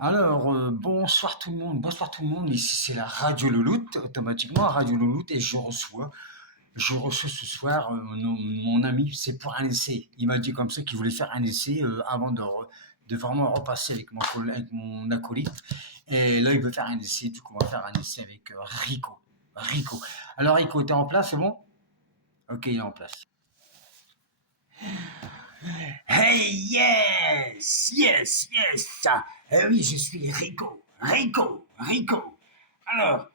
Alors, bonsoir tout le monde. Ici c'est la Radio Louloute, automatiquement Radio Louloute, et je reçois ce soir mon ami. C'est pour un essai. Il m'a dit comme ça qu'il voulait faire un essai avant de vraiment repasser avec mon acolyte. Et là, il veut faire un essai. Du coup, on va faire un essai avec Rico. Rico. Alors, Rico, t'es en place, c'est bon? Ok, il est en place. Hey, yes, yes, yes. Oui, je suis Rico, Rico, Rico. Alors,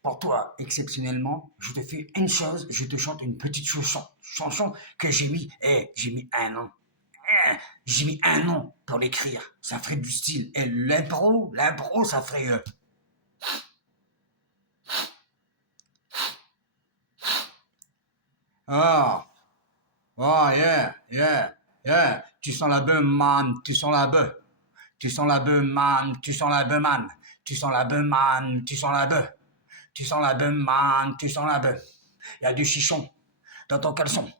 pour toi, exceptionnellement, je te fais une chose, je te chante une petite chanson que j'ai mis un an. J'ai mis un an pour l'écrire. Ça ferait du style. Et l'impro, ça ferait. Ah, oh, yeah, yeah, yeah. Tu sens la bœuf, man, tu sens la bœuf. Tu sens la bœuf, man, tu sens la bœuf, man. Tu sens la bœuf, man, tu sens la bœuf. Tu sens la bœuf, man, tu sens la bœuf. Il y a du chichon dans ton caleçon.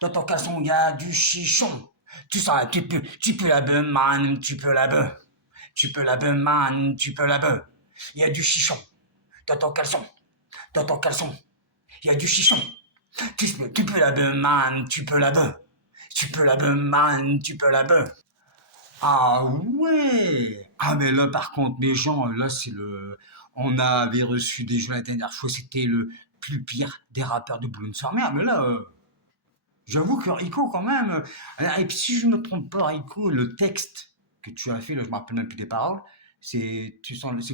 Dans ton caleçon, il y a du chichon. Tu peux la bœuf, man, tu peux la bœuf. Tu peux la bœuf, man, tu peux la bœuf. Il y a du chichon dans ton caleçon. Dans ton caleçon, il y a du chichon. Tu peux la bœuf, man, tu peux la bœuf. Tu peux la bœuf, man, tu peux la bœuf. Ah ouais! Ah mais là par contre les gens, là c'est le... On avait reçu des gens la dernière fois, c'était le plus pire des rappeurs de Boulogne-sur-Mer, mais là, j'avoue que Rico quand même... Et puis si je me trompe pas Rico, le texte que tu as fait, là je me rappelle même plus des paroles, c'est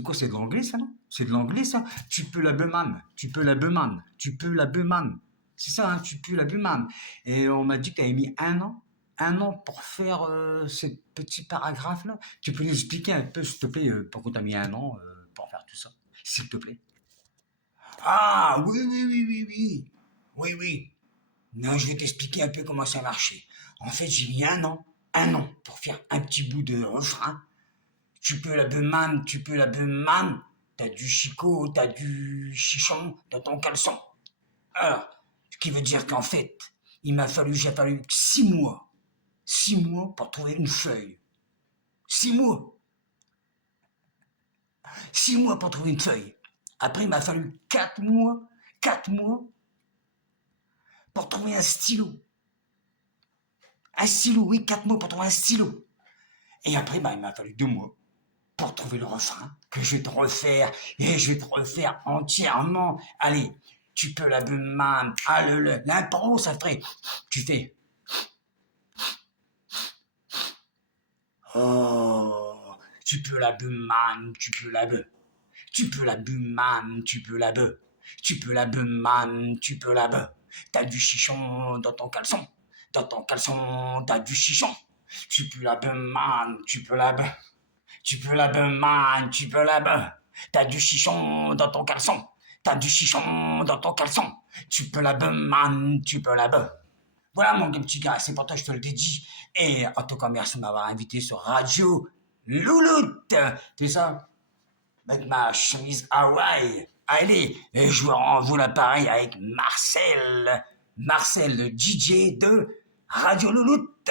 quoi, c'est de l'anglais ça, non? C'est de l'anglais ça? Tu peux la beman, tu peux la beman, tu peux la beman. C'est ça, hein, tu peux la beman. Et on m'a dit que tu avais mis un an pour faire ces petits paragraphes-là. Tu peux l'expliquer un peu, s'il te plaît, pourquoi tu as mis un an pour faire tout ça, s'il te plaît. Ah, oui, oui, oui, oui, oui. Oui, oui. Non, je vais t'expliquer un peu comment ça marchait. En fait, j'ai mis un an pour faire un petit bout de refrain. Tu peux la beman, tu peux la beman. T'as du chicot, t'as du chichon dans ton caleçon. Alors, ce qui veut dire qu'en fait, j'ai fallu 6 mois. 6 mois pour trouver une feuille. 6 mois. 6 mois pour trouver une feuille. Après, il m'a fallu 4 mois. 4 mois pour trouver un stylo. Un stylo, oui, 4 mois pour trouver un stylo. Et après, il m'a fallu 2 mois pour trouver le refrain que je vais te refaire. Et je vais te refaire entièrement. Allez, tu peux la man. Ah, l'impro, ça ferait. Tu fais. Oh, tu peux la man, tu peux la beuh. Tu peux la man, tu peux la beuh. Tu peux la man, tu peux la beuh. T'as du chichon dans ton caleçon. Dans ton caleçon, t'as du chichon. Tu peux la man, tu peux la beuh. Tu peux la man, tu peux la beuh. T'as du chichon dans ton caleçon. T'as du chichon dans ton caleçon. Tu peux la man, tu peux la beuh. Voilà mon petit gars, c'est pour toi que je te le dédie. Et en tout cas, merci de m'avoir invité sur Radio Louloute. C'est ça? Avec ma chemise Hawaï. Allez, et je vous renvoie l'appareil avec Marcel. Marcel, le DJ de Radio Louloute.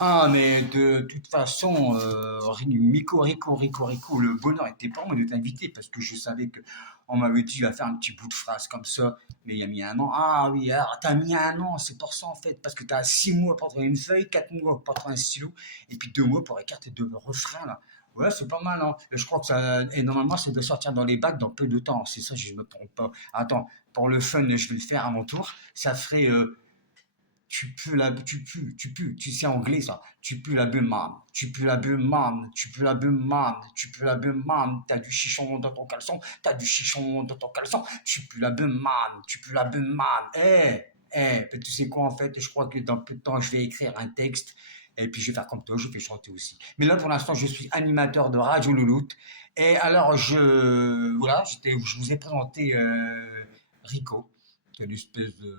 Ah, mais de toute façon, Rico, le bonheur était pour moi de t'inviter parce que je savais que on m'avait dit, il va faire un petit bout de phrase comme ça, mais il a mis un an. Ah oui, alors t'as mis un an, c'est pour ça en fait, parce que t'as 6 mois pour trouver une feuille, 4 mois pour trouver un stylo, et puis 2 mois pour écarter 2 refrains là. Ouais, c'est pas mal, hein. Et je crois que ça, et normalement, ça doit sortir dans les bacs dans peu de temps. C'est ça, si je me trompe pas. Attends, pour le fun, je vais le faire à mon tour. Ça ferait tu sais anglais ça, tu pues la man, tu pues la man, tu pues la man, tu pues la man, t'as du chichon dans ton caleçon, t'as du chichon dans ton caleçon, tu pues la man, tu pues la man, tu sais quoi en fait, je crois que dans peu de temps je vais écrire un texte, et puis je vais faire comme toi, je vais chanter aussi. Mais là pour l'instant je suis animateur de Radio Louloute, et alors voilà, je vous ai présenté Rico, qui est une espèce de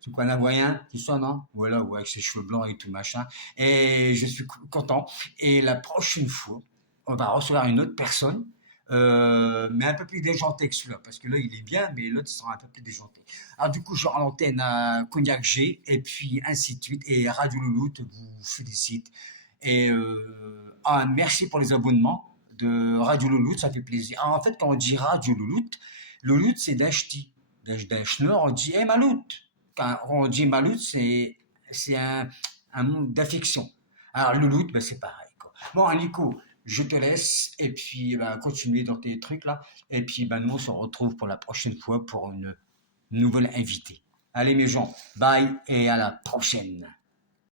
c'est quoi un Hawaïen, c'est ça, non? Voilà, ouais, avec ses cheveux blancs et tout machin. Et je suis content. Et la prochaine fois, on va recevoir une autre personne, mais un peu plus déjantée que celui-là, parce que là, il est bien, mais l'autre sera un peu plus déjanté. Alors du coup, je rends l'antenne à Cognac G, et puis ainsi de suite. Et Radio Louloute vous félicite. Et merci pour les abonnements de Radio Louloute, ça fait plaisir. En fait, quand on dit Radio Louloute, Louloute, c'est d'Achti. D'Achneur, on dit hey, Maloute. Quand on dit Maloute, c'est un mot d'affection. Alors, Louloute, ben, c'est pareil, quoi. Bon, Nico, je te laisse et puis ben, continuer dans tes trucs là. Et puis ben, nous, on se retrouve pour la prochaine fois pour une nouvelle invitée. Allez, mes gens, bye et à la prochaine.